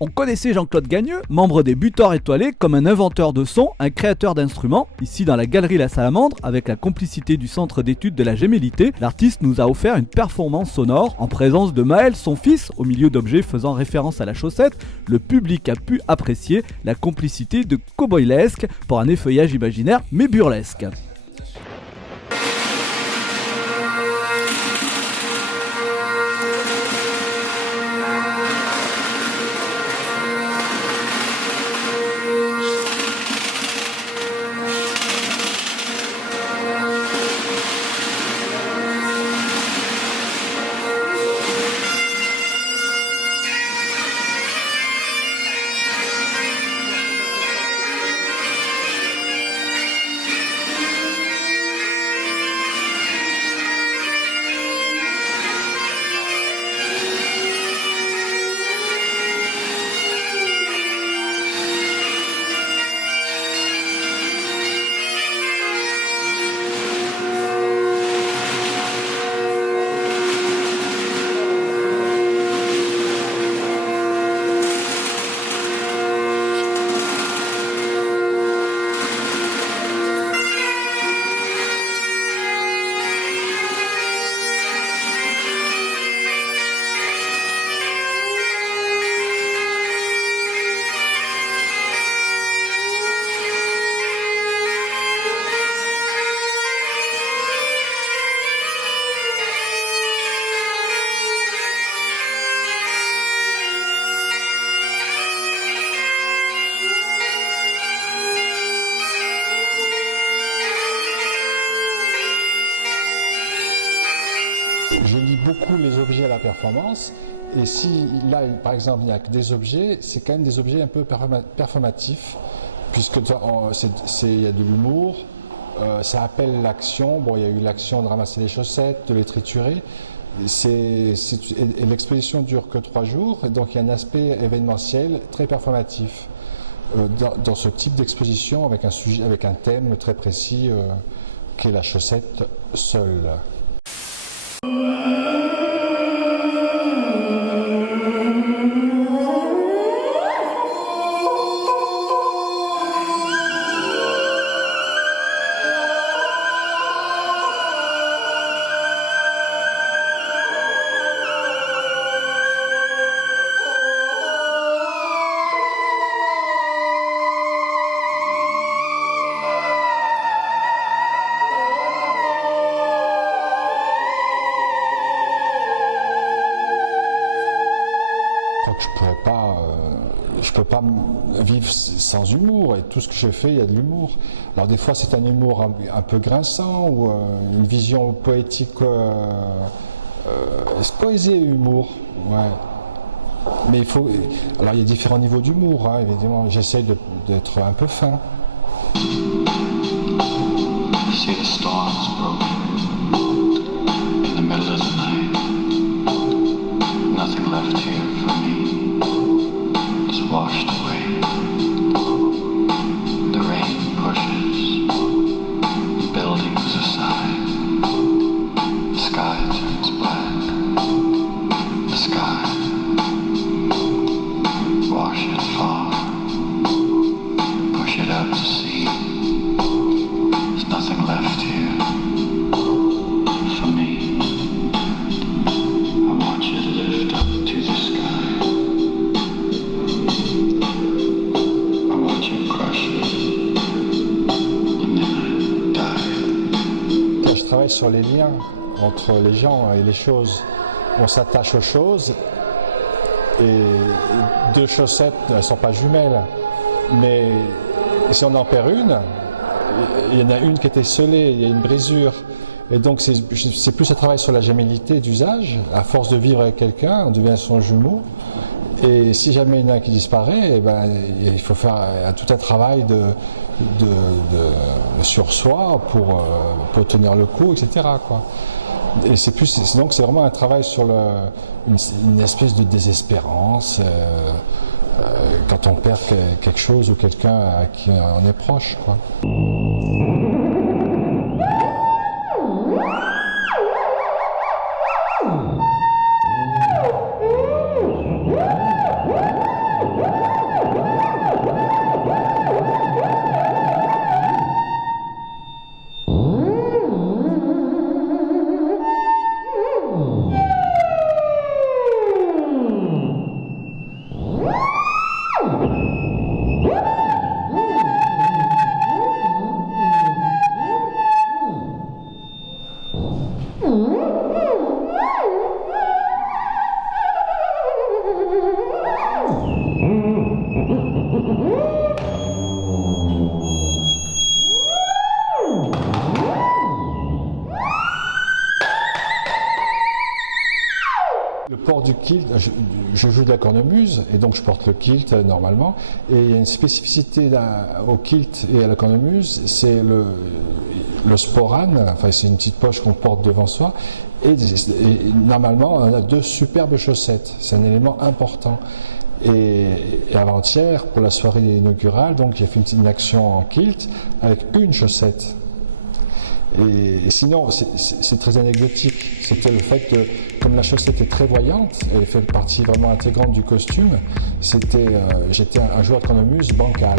On connaissait Jean-Claude Gagneux, membre des Buteurs Étoilés, comme un inventeur de sons, un créateur d'instruments. Ici dans la galerie La Salamandre, avec la complicité du Centre d'études de la Gémellité, l'artiste nous a offert une performance sonore en présence de Maël, son fils, au milieu d'objets faisant référence à la chaussette. Le public a pu apprécier la complicité de Cowboylesque pour un effeuillage imaginaire mais burlesque. Je lis beaucoup les objets à la performance, et si là, par exemple, il n'y a que des objets, c'est quand même des objets un peu performatifs, puisque il y a de l'humour, ça appelle l'action. Bon, il y a eu l'action de ramasser les chaussettes, de les triturer. Et l'exposition dure que 3 jours, et donc il y a un aspect événementiel très performatif dans ce type d'exposition avec un thème très précis qui est la chaussette seule. Je peux pas vivre sans humour, et tout ce que je fais, il y a de l'humour. Alors des fois c'est un humour un peu grinçant, ou une vision poétique, poésie et humour, ouais. Mais alors il y a différents niveaux d'humour, hein, évidemment, j'essaie d'être un peu fin. See the storms broken in the middle of the night. Nothing left here for me. Washed away. The rain pushes buildings aside. The sky turns black. The sky wash it far. Push it out to sea. There's nothing left here for me. I want you to lift up to the sky. Je travaille sur les liens entre les gens et les choses. On s'attache aux choses, et 2 chaussettes, elles ne sont pas jumelles, mais si on en perd une, il y en a une qui était scellée, il y a une brisure, et donc c'est plus un travail sur la gémellité d'usage. À force de vivre avec quelqu'un, on devient son jumeau, et si jamais il y en a un qui disparaît, eh ben, il faut faire tout un travail sur soi pour tenir le coup, etc., quoi. Et donc c'est vraiment un travail sur une espèce de désespérance quand on perd quelque chose ou quelqu'un à qui on est proche, quoi. du kilt, je joue de la cornemuse et donc je porte le kilt normalement. Et il y a une spécificité au kilt et à la cornemuse, c'est le sporane, enfin c'est une petite poche qu'on porte devant soi. Et normalement, on a 2 superbes chaussettes. C'est un élément important. Et avant-hier, pour la soirée inaugurale, donc j'ai fait une action en kilt avec une chaussette. Et sinon, c'est très anecdotique. C'était le fait que, comme la chaussette est très voyante, elle fait partie vraiment intégrante du costume, j'étais un joueur de cornemuse bancal.